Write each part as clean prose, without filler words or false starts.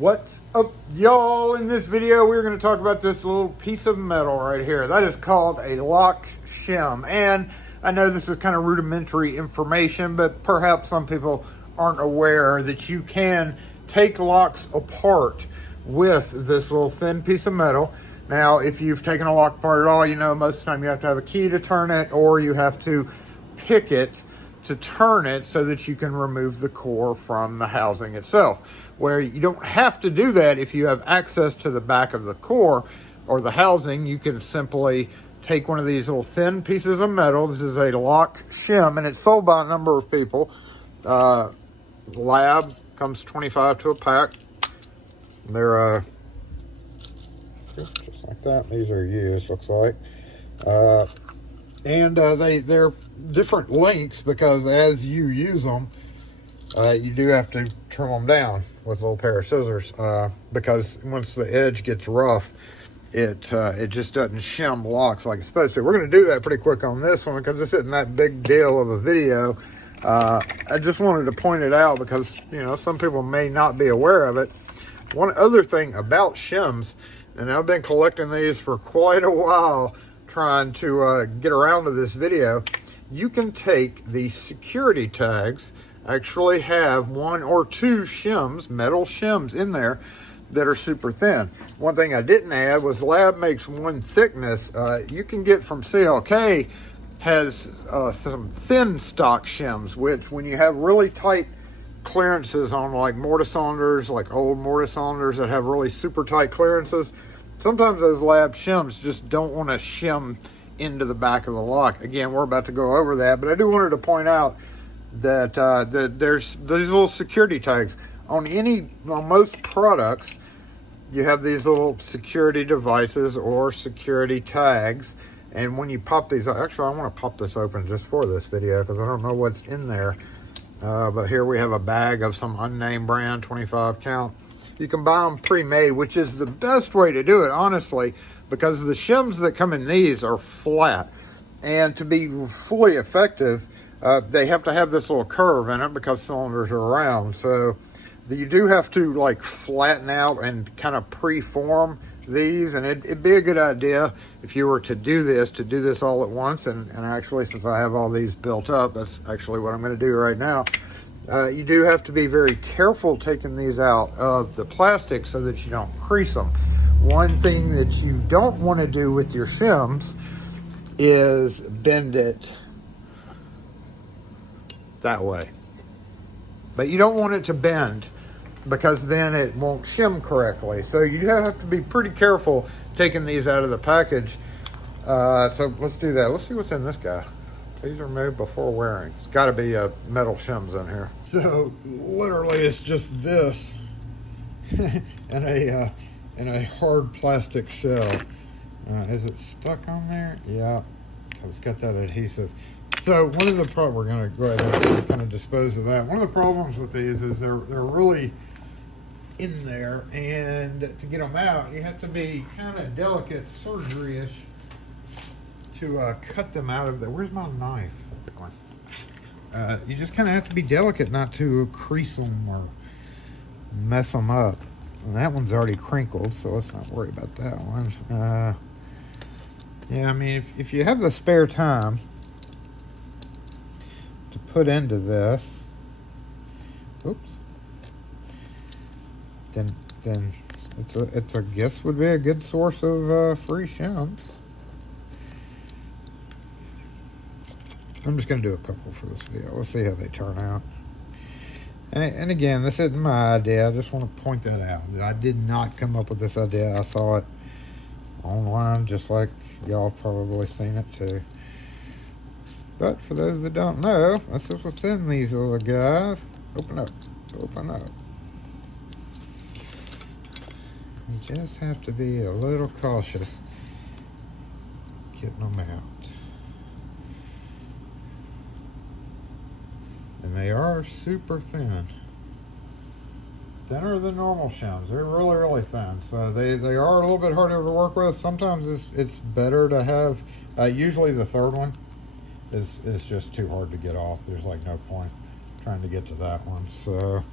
What's up, y'all? In this video we're going to talk about this little piece of metal right here that is called a lock shim. And I know this is kind of rudimentary information, but perhaps some people aren't aware that you can take locks apart with this little thin piece of metal. Now if you've taken a lock apart at all, you know most of the time you have to have a key to turn it, or you have to pick it to turn it so that you can remove the core from the housing itself. Where you don't have to do that if you have access to the back of the core or the housing. You can simply take one of these little thin pieces of metal. This is a lock shim, and it's sold by a number of people. Lab comes 25 to a pack. They're just like that. These are used, looks like. They're different lengths because as you use them, you do have to trim them down with a little pair of scissors because once the edge gets rough, it just doesn't shim locks like it's supposed to. We're going to do that pretty quick on this one because this isn't that big deal of a video. I just wanted to point it out because, you know, some people may not be aware of it. One other thing about shims, and I've been collecting these for quite a while, trying to get around to this video. You can take the security tags, actually have one or two shims, metal shims in there that are super thin. One thing I didn't add was Lab makes one thickness. You can get from CLK has some thin stock shims, which when you have really tight clearances on like mortise cylinders, like old mortise cylinders that have really super tight clearances, sometimes those Lab shims just don't want to shim into the back of the lock. Again, we're about to go over that, but I do wanted to point out that there's these little security tags on most products. You have these little security devices or security tags, and when you pop these, actually I want to pop this open just for this video because I don't know what's in there. But here we have a bag of some unnamed brand, 25 count. You can buy them pre-made, which is the best way to do it, honestly, because the shims that come in these are flat. And to be fully effective, they have to have this little curve in it because cylinders are round. So you do have to like flatten out and kind of pre-form these. And it'd be a good idea if you were to do this all at once. And actually, since I have all these built up, that's actually what I'm going to do right now. You do have to be very careful taking these out of the plastic so that you don't crease them. One thing that you don't want to do with your shims is bend it that way. But you don't want it to bend because then it won't shim correctly. So you have to be pretty careful taking these out of the package. So let's do that. Let's see what's in this guy. Please remove before wearing. It's got to be a metal shims in here. So literally, it's just this and a hard plastic shell. Is it stuck on there? Yeah, it's got that adhesive. So one of the problems, we're going to go ahead and kind of dispose of that. One of the problems with these is they're really in there, and to get them out, you have to be kind of delicate, surgery-ish, to cut them out of there. Where's my knife? You just kind of have to be delicate not to crease them or mess them up. And that one's already crinkled, so let's not worry about that one. Yeah, I mean, if you have the spare time to put into this, oops, then it's a guess would be a good source of free shims. I'm just going to do a couple for this video. Let's see how they turn out. And again, this isn't my idea. I just want to point that out. I did not come up with this idea. I saw it online, just like y'all probably seen it too. But for those that don't know, this is what's in these little guys. Open up. Open up. You just have to be a little cautious getting them out. And they are super thin. Thinner than normal shims. They're really, really thin. So they are a little bit harder to work with. Sometimes it's better to have, usually the third one is just too hard to get off. There's like no point trying to get to that one. So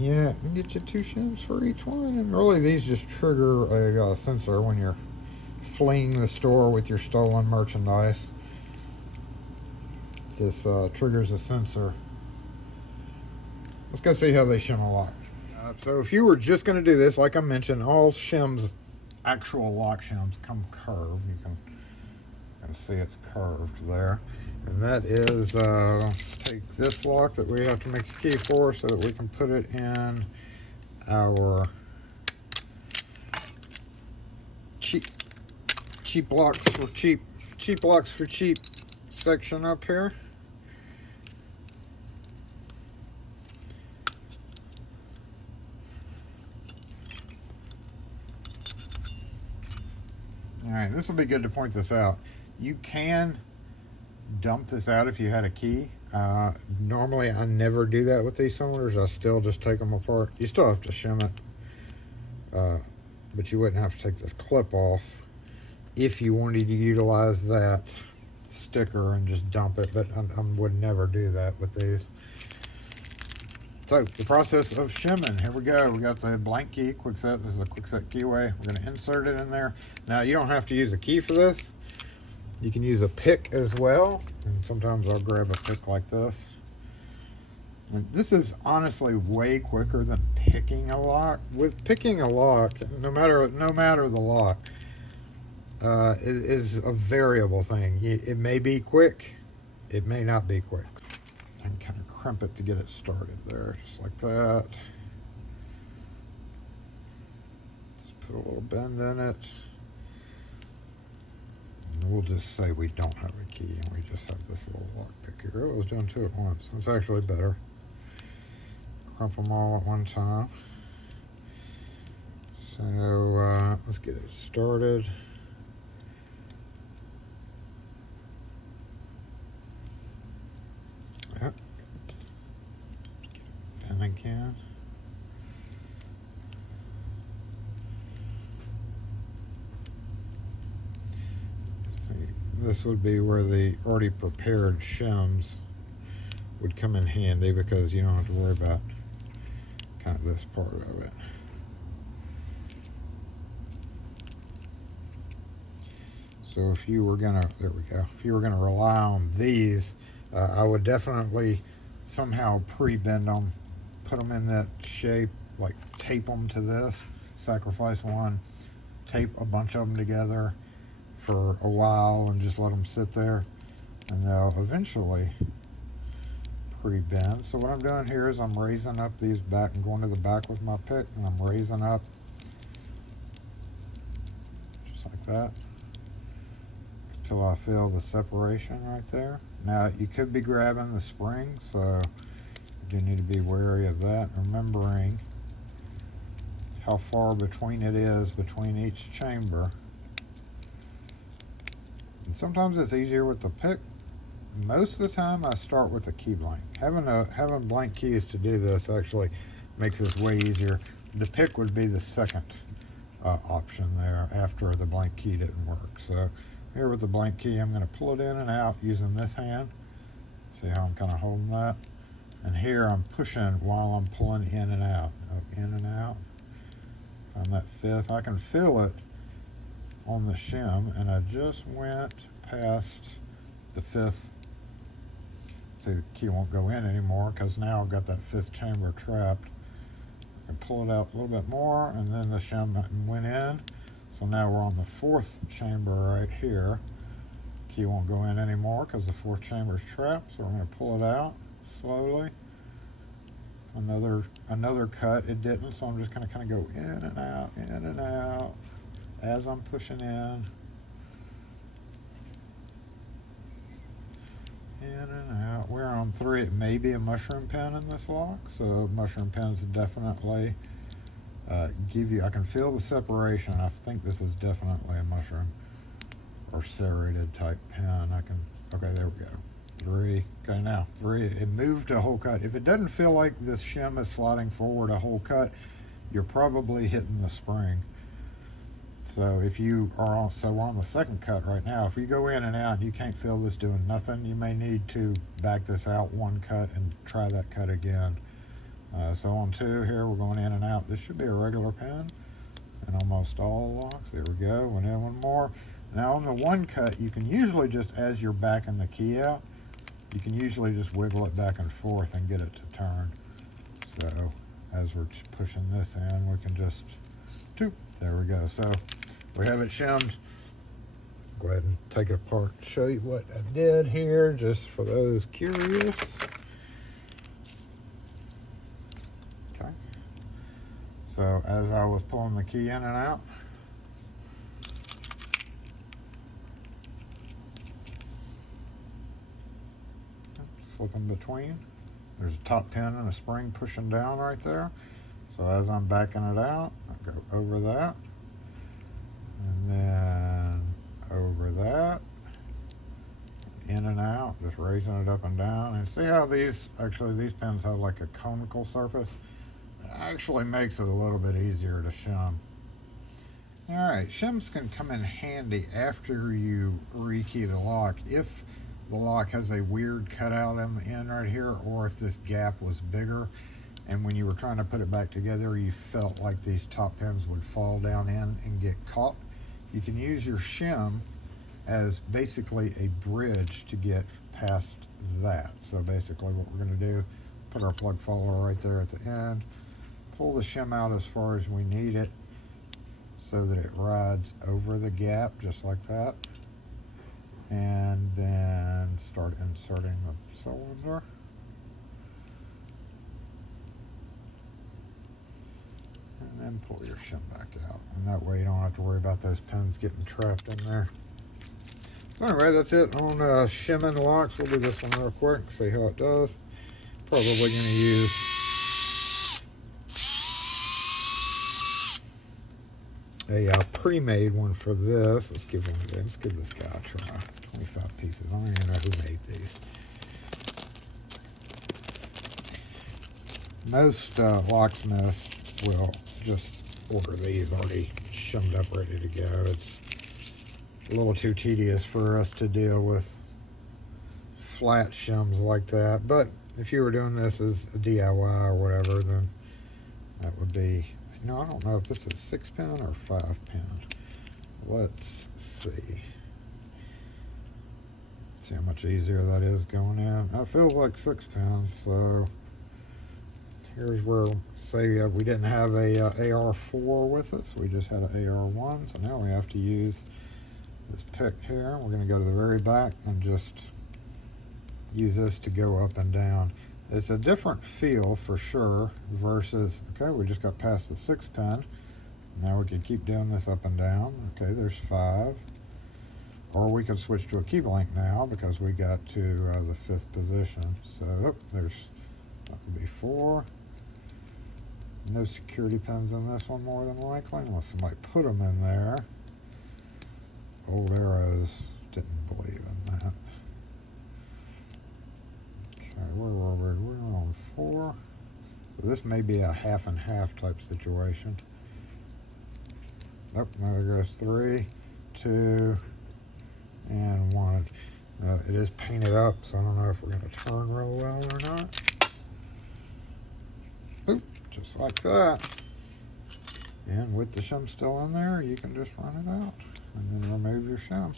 Yeah, you can get you 2 shims for each one. And really, these just trigger a sensor when you're fleeing the store with your stolen merchandise. This triggers a sensor. Let's go see how they shim a lock. So if you were just going to do this, like I mentioned, all shims, actual lock shims, come curved. You can see it's curved there. And that is, let's take this lock that we have to make a key for so that we can put it in our cheap locks for cheap locks for cheap section up here. All right, this will be good to point this out. You can dump this out if you had a key. Normally I never do that with these cylinders. I still just take them apart. You still have to shim it, but you wouldn't have to take this clip off if you wanted to utilize that sticker and just dump it, but I would never do that with these. So the process of shimming, here we go. We got the blank key, quick set. This is a quick set keyway. We're gonna insert it in there. Now you don't have to use a key for this. You can use a pick as well. And sometimes I'll grab a pick like this. And this is honestly way quicker than picking a lock. With picking a lock, no matter the lock, is a variable thing. It may be quick, it may not be quick. And kind of crimp it to get it started there, just like that. Just put a little bend in it. And we'll just say we don't have a key and we just have this little lock pick here. Oh, I was doing 2 at once. It's actually better. Crump them all at one time. So let's get it started. Yep. Get a pen again. See, this would be where the already prepared shims would come in handy because you don't have to worry about kind of this part of it. So if you were gonna, there we go, if you were gonna rely on these, I would definitely somehow pre-bend them, put them in that shape, like tape them to this, sacrifice one, tape a bunch of them together for a while and just let them sit there, and they'll eventually pre-bend. So what I'm doing here is I'm raising up these back and going to the back with my pick, and I'm raising up just like that until I feel the separation right there. Now you could be grabbing the spring, so you do need to be wary of that, remembering how far between it is between each chamber. And sometimes it's easier with the pick. Most of the time I start with a key blank. Having blank keys to do this actually makes this way easier. The pick would be the second option there after the blank key didn't work. So here with the blank key, I'm going to pull it in and out using this hand. See how I'm kind of holding that? And here I'm pushing while I'm pulling in and out. In and out. On that fifth, I can feel it on the shim, and I just went past the fifth. See, the key won't go in anymore because now I've got that fifth chamber trapped. I can pull it out a little bit more, and then the shim went in. So now we're on the fourth chamber right here. Key won't go in anymore because the fourth chamber is trapped. So we're going to pull it out slowly. Another cut. It didn't, so I'm just going to kind of go in and out as I'm pushing in. In and out. We're on 3. It may be a mushroom pin in this lock, so mushroom pins definitely give you, I can feel the separation. I think this is definitely a mushroom or serrated type pin. Okay, there we go. 3. Okay, now 3. It moved a whole cut. If it doesn't feel like this shim is sliding forward a whole cut, you're probably hitting the spring. So if you are on, so we're on the second cut right now. If you go in and out and you can't feel this doing nothing, you may need to back this out one cut and try that cut again So on 2 here, we're going in and out. This should be a regular pin in almost all locks. There we go. And then one more. Now on the 1 cut, you can usually just, as you're backing the key out, you can usually just wiggle it back and forth and get it to turn. So as we're pushing this in, we can just, there we go. So we have it shimmed. Go ahead and take it apart and show you what I did here, just for those curious. Okay. So as I was pulling the key in and out, slip in between. There's a top pin and a spring pushing down right there. So as I'm backing it out, I go over that, and then over that, in and out, just raising it up and down. And see how these pins have like a conical surface? It actually makes it a little bit easier to shim. All right, shims can come in handy after you rekey the lock if the lock has a weird cutout on the end right here, or if this gap was bigger and when you were trying to put it back together you felt like these top pins would fall down in and get caught. You can use your shim as basically a bridge to get past that. So basically what we're going to do, put our plug follower right there at the end, pull the shim out as far as we need it so that it rides over the gap just like that, and then start inserting the cylinder. And then pull your shim back out, and that way you don't have to worry about those pins getting trapped in there. So anyway, that's it on shimming locks. We'll do this one real quick, see how it does. Probably going to use a pre-made one for this. Let's give this guy a try. 25 pieces. I don't even know who made these. Most locksmiths will just order these already shimmed up, ready to go. It's a little too tedious for us to deal with flat shims like that. But if you were doing this as a DIY or whatever, then that would be, I don't know if this is 6-pin or 5-pin. Let's see. See how much easier that is going in. It feels like 6-pin, so here's where, say we didn't have a AR4 with us, we just had an AR1, so now we have to use this pick here. We're going to go to the very back and just use this to go up and down. It's a different feel for sure versus, okay, we just got past the 6-pin. Now we can keep doing this up and down. Okay, there's 5. Or we could switch to a key blank now because we got to the 5th position. So that would be 4. No security pins in this one more than likely, unless somebody put them in there. Old arrows didn't believe in that. Okay, where were we? We're on 4. So this may be a half and half type situation. Nope, now there goes 3, 2, and 1. It is painted up, so I don't know if we're going to turn real well or not. Oop, just like that. And with the shim still in there, you can just run it out and then remove your shim.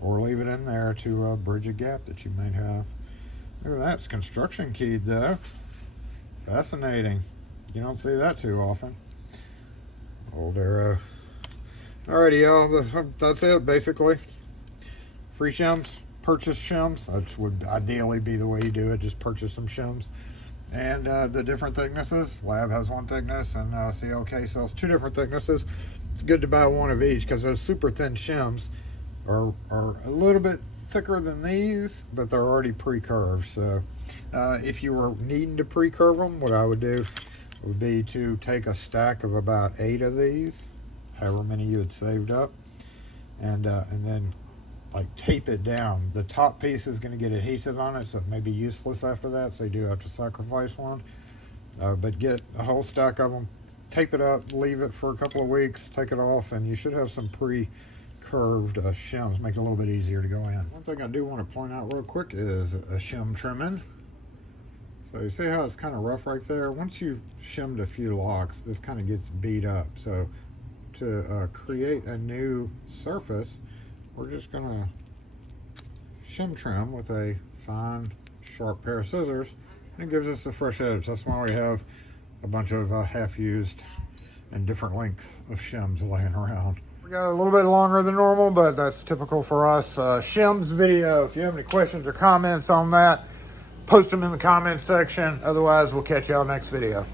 Or leave it in there to bridge a gap that you may have. Look at that, it's construction keyed though. Fascinating. You don't see that too often. Old arrow. Alrighty y'all, that's it basically. Free shims, purchase shims. That would ideally be the way you do it, just purchase some shims. And the different thicknesses, Lab has one thickness and CLK sells 2 different thicknesses. It's good to buy one of each because those super thin shims are a little bit thicker than these, but they're already pre-curved. So if you were needing to pre-curve them, what I would do would be to take a stack of about 8 of these, however many you had saved up, and then like tape it down. The top piece is going to get adhesive on it, so it may be useless after that, so you do have to sacrifice one. But get a whole stack of them, tape it up, leave it for a couple of weeks, take it off, and you should have some pre-curved shims, make it a little bit easier to go in. One thing I do want to point out real quick is a shim trimming. So you see how it's kind of rough right there? Once you've shimmed a few locks, this kind of gets beat up. So to create a new surface, we're just gonna shim trim with a fine, sharp pair of scissors, and it gives us a fresh edge. That's why we have a bunch of half-used and different lengths of shims laying around. We got a little bit longer than normal, but that's typical for us. Shims video, if you have any questions or comments on that, post them in the comments section. Otherwise, we'll catch y'all next video.